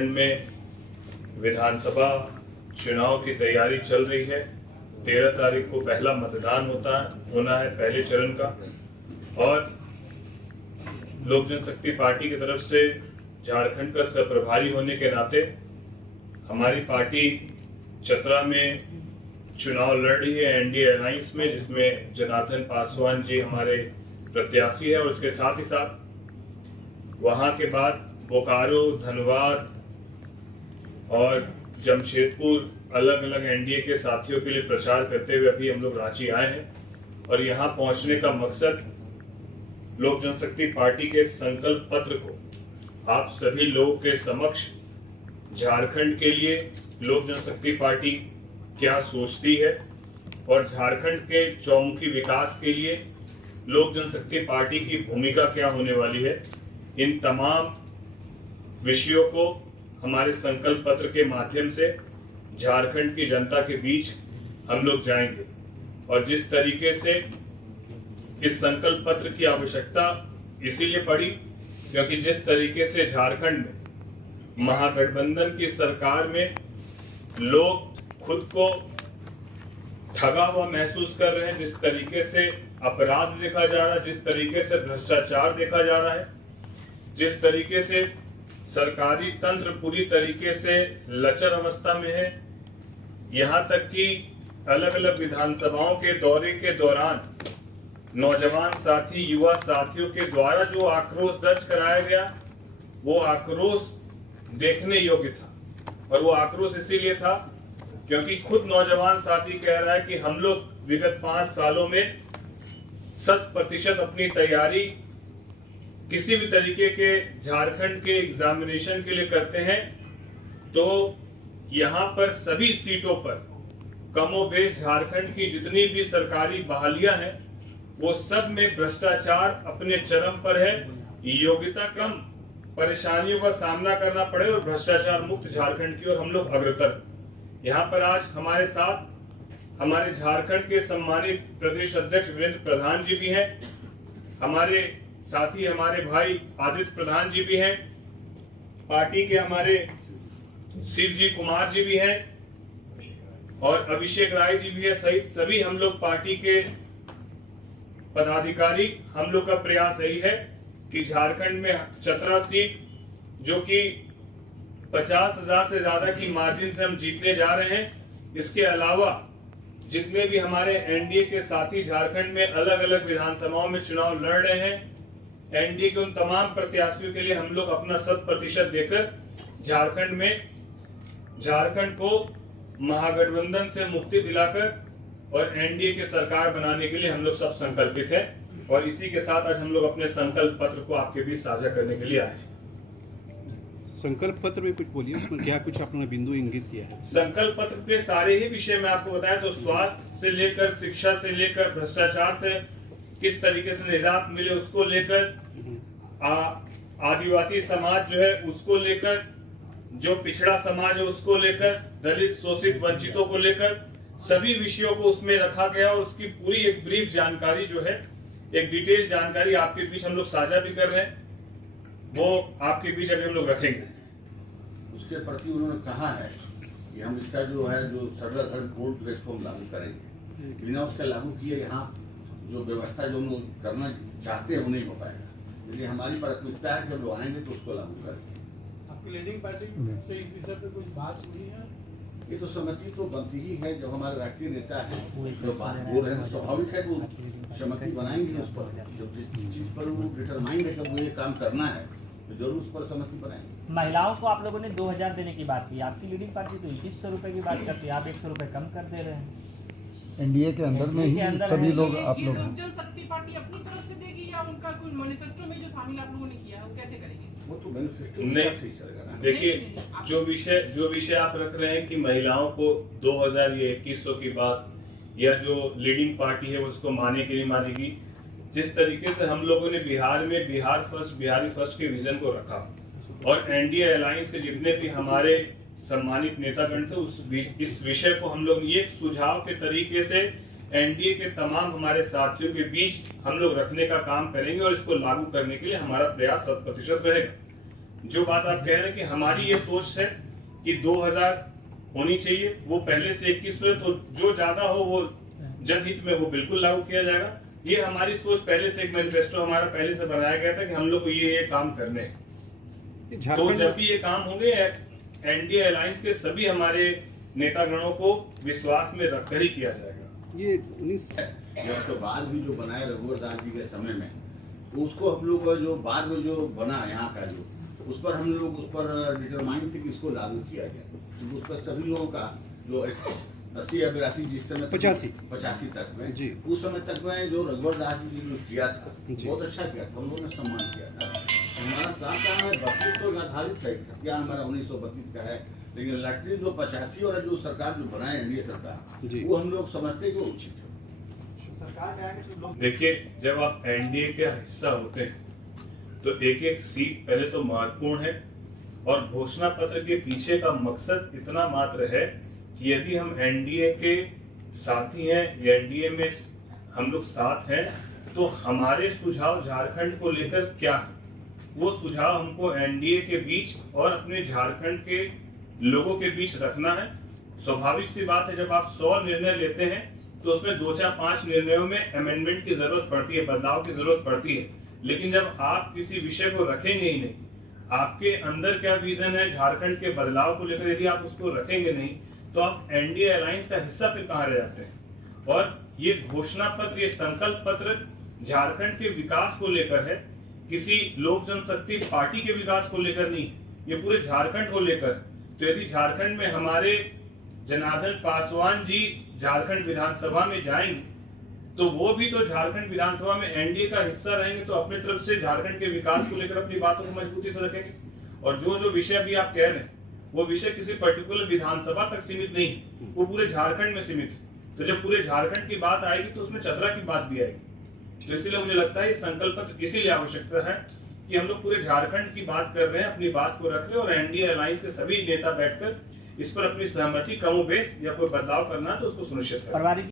झारखंड में विधानसभा चुनाव की तैयारी चल रही है। 13 तारीख को पहला मतदान होना है पहले चरण का, और लोक जनशक्ति पार्टी की तरफ से झारखंड का प्रभारी होने के नाते हमारी पार्टी चतरा में चुनाव लड़ रही है एनडीए अलायंस में, जिसमें जनार्दन पासवान जी हमारे प्रत्याशी है, और इसके साथ ही साथ वहां के बाद बोकारो, धनबाद और जमशेदपुर अलग अलग एनडीए के साथियों के लिए प्रचार करते हुए अभी हम लोग रांची आए हैं। और यहाँ पहुंचने का मकसद लोक जनशक्ति पार्टी के संकल्प पत्र को आप सभी लोगों के समक्ष झारखंड के लिए लोक जनशक्ति पार्टी क्या सोचती है और झारखंड के चौमुखी विकास के लिए लोक जनशक्ति पार्टी की भूमिका क्या होने वाली है, इन तमाम विषयों को हमारे संकल्प पत्र के माध्यम से झारखंड की जनता के बीच हम लोग जाएंगे। और जिस तरीके से इस संकल्प पत्र की आवश्यकता इसीलिए पड़ी क्योंकि जिस तरीके से झारखंड में महागठबंधन की सरकार में लोग खुद को ठगा हुआ महसूस कर रहे हैं, जिस तरीके से अपराध देखा जा रहा है, जिस तरीके से भ्रष्टाचार देखा जा रहा है, जिस तरीके से सरकारी तंत्र पूरी तरीके से लचर अवस्था में है, यहाँ तक कि अलग अलग विधानसभाओं के दौरे के दौरान नौजवान साथी, युवा साथियों के द्वारा जो आक्रोश दर्ज कराया गया वो आक्रोश देखने योग्य था। और वो आक्रोश इसीलिए था क्योंकि खुद नौजवान साथी कह रहा है कि हम लोग विगत 5 सालों में 100% अपनी तैयारी किसी भी तरीके के झारखंड के एग्जामिनेशन के लिए करते हैं, तो यहाँ पर सभी सीटों पर कमोबेश झारखंड की जितनी भी सरकारी बहालियां हैं वो सब में भ्रष्टाचार अपने चरम पर है। योग्यता कम, परेशानियों का सामना करना पड़े और भ्रष्टाचार मुक्त झारखंड की ओर हम लोग अग्रसर। यहाँ पर आज हमारे साथ हमारे झारखंड के सम्मानित प्रदेश अध्यक्ष वीरेंद्र प्रधान जी भी हैं, हमारे साथी हमारे भाई आदित्य प्रधान जी भी हैं, पार्टी के हमारे शिव जी कुमार जी भी हैं और अभिषेक राय जी भी है, सहित सभी हम लोग पार्टी के पदाधिकारी। हम लोग का प्रयास यही है कि झारखंड में चतरा सीट जो कि 50,000 से ज्यादा की मार्जिन से हम जीतने जा रहे हैं, इसके अलावा जितने भी हमारे एनडीए के साथी झारखंड में अलग अलग विधानसभाओं में चुनाव लड़ रहे हैं, एनडीए के उन तमाम प्रत्याशियों के लिए हम लोग अपना 100% देकर झारखंड को महागठबंधन से मुक्ति दिलाकर और एनडीए की सरकार बनाने के लिए हम लोग सब संकल्पित हैं। और इसी के साथ आज हम लोग अपने संकल्प पत्र को आपके बीच साझा करने के लिए आए हैं। संकल्प पत्र में कुछ बोलिए, उसमें क्या कुछ आपने बिंदु इंगित किया है? संकल्प पत्र के सारे ही विषय मैं आपको बताया, तो स्वास्थ्य से लेकर शिक्षा से लेकर भ्रष्टाचार से किस तरीके से निजात मिले उसको लेकर, आदिवासी समाज जो है उसको लेकर, जो पिछड़ा समाज है उसको लेकर, दलित शोषित वंचितों को लेकर, सभी विषयों को उसमें रखा गया। और उसकी पूरी एक ब्रीफ जानकारी जो है, एक डिटेल जानकारी आपके बीच हम लोग साझा भी कर रहे हैं, वो आपके बीच अभी हम लोग रखेंगे। उसके प्रति उन्होंने कहा है कि हम इसका जो है जो सर्वधर्म कोड जो इसको हम लागू करेंगे, बिना उसके लागू किए यहाँ जो व्यवस्था जो हम लोग करना चाहते हैं वो नहीं हो पाएगा। इसलिए हमारी प्राथमिकता है कि हम लोग आएंगे तो उसको लागू करेंगे। आपकी लीडिंग पार्टी से इस विषय पे कुछ बात हुई है? ये तो सहमति तो बनती ही है, जब हमारे राष्ट्रीय नेता है जो बात बोल रहे हैं स्वाभाविक है वो सहमति बनाएंगे उस पर। जब जिस चीज पर वो डिटरमाइंड है कि वो ये काम करना है तो जरूर उस पर सहमति बनाएंगे। महिलाओं को आप लोगों ने 2,000 देने की बात की, आपकी लीडिंग पार्टी तो 2,100 रुपए की बात करती है, आप 100 रुपए कम कर दे रहे हैं। एनडीए के अंदर में ही सभी लोग आप लोग लोक जनशक्ति पार्टी अपनी तरफ से देगी या उनका कोई मैनिफेस्टो में जो शामिल आप लोगों ने किया है वो कैसे करेंगे? वो तो मैनिफेस्टो नहीं चलेगा ना। देखिए, जो विषय आप रख रहे हैं कि महिलाओं को 2,000 या 2,100 की बात, या जो लीडिंग पार्टी है वो उसको मानेगी नहीं मानेगी, जिस तरीके से हम लोगों ने बिहार में बिहारी फर्स्ट के विजन को रखा और एनडीए अलायंस के जितने भी हमारे सम्मानित नेतागण थे इस विषय को हम लोग ये सुझाव के तरीके से एनडीए के तमाम हमारे साथियों के बीच हम लोग रखने का काम करेंगे और इसको लागू करने के लिए हमारा प्रयास 100% रहेगा। जो बात आप कह रहे हैं कि हमारी ये सोच है कि 2000 होनी चाहिए, वो पहले से 21 हुए तो जो ज्यादा हो वो जनहित में वो बिल्कुल लागू किया जाएगा। ये हमारी सोच पहले से, एक मैनिफेस्टो हमारा पहले से बनाया गया था कि हम लोग को ये काम करने हैं। तो जब भी ये काम होंगे एनडीए अलायंस के सभी हमारे नेतागणों को विश्वास में रखकर ही किया जाएगा। ये 19 उसके बाद भी जो बनाए रघुवर दास जी के समय में, तो उसको हम लोग जो बाद में जो बना यहाँ का जो, उस पर हम लोग उस पर डिटरमाइन थे कि इसको लागू किया जाए। तो उस पर सभी लोगों का जो 80 या 82 जिस समय 85 तक में जी, उस समय तक में जो रघुवर दास जी ने किया था बहुत अच्छा किया था, हम लोगों ने सम्मान किया था। हमारा साथ का है 32 तो आधारित है, खतियान हमारा 1932 का है, लेकिन लैटरिन जो 85 वाला जो सरकार जो बनाए एनडीए सरकार, वो हम लोग समझते कि उचित है। देखिए, जब आप एनडीए के हिस्सा होते हैं तो एक एक सीट पहले तो महत्वपूर्ण है, और घोषणा पत्र के पीछे का मकसद इतना मात्र है कि यदि हम एनडीए के साथी हैं या एनडीए में हम लोग साथ हैं तो हमारे सुझाव झारखंड को लेकर क्या है, वो सुझाव हमको एनडीए के बीच और अपने झारखंड के लोगों के बीच रखना है। स्वाभाविक सी बात है, जब आप 100 निर्णय लेते हैं तो उसमें 2-5 निर्णयों में अमेंडमेंट की जरूरत पड़ती है, बदलाव की जरूरत पड़ती है। लेकिन जब आप किसी विषय को रखेंगे ही नहीं, आपके अंदर क्या विजन है झारखंड के बदलाव को लेकर, यदि आप उसको रखेंगे नहीं तो आप एनडीए अलायंस का हिस्सा फिर कहाँ रह जाते हैं। और ये घोषणा पत्र, ये संकल्प पत्र झारखंड के विकास को लेकर है, किसी लोक जनशक्ति पार्टी के विकास को लेकर नहीं, ये पूरे झारखंड को लेकर। तो यदि झारखंड में हमारे जनार्दन पासवान जी झारखंड विधानसभा में जाएंगे तो वो भी तो झारखंड विधानसभा में एनडीए का हिस्सा रहेंगे, तो अपनी तरफ से झारखंड के विकास को लेकर अपनी बातों को मजबूती से रखेंगे। और जो विषय अभी आप कह रहे हैं वो विषय किसी पर्टिकुलर विधानसभा तक सीमित नहीं है, वो पूरे झारखंड में सीमित है। तो जब पूरे झारखंड की बात आएगी तो उसमें चतरा की बात भी आएगी। तो इसीलिए मुझे लगता है ये संकल्प पत्र इसीलिए आवश्यकता है कि हम लोग पूरे झारखंड की बात कर रहे हैं, अपनी बात को रख रहे हैं, और एनडीए अलायंस के सभी नेता बैठकर इस पर अपनी सहमति कमोबेश या कोई बदलाव करना तो उसको सुनिश्चित करें।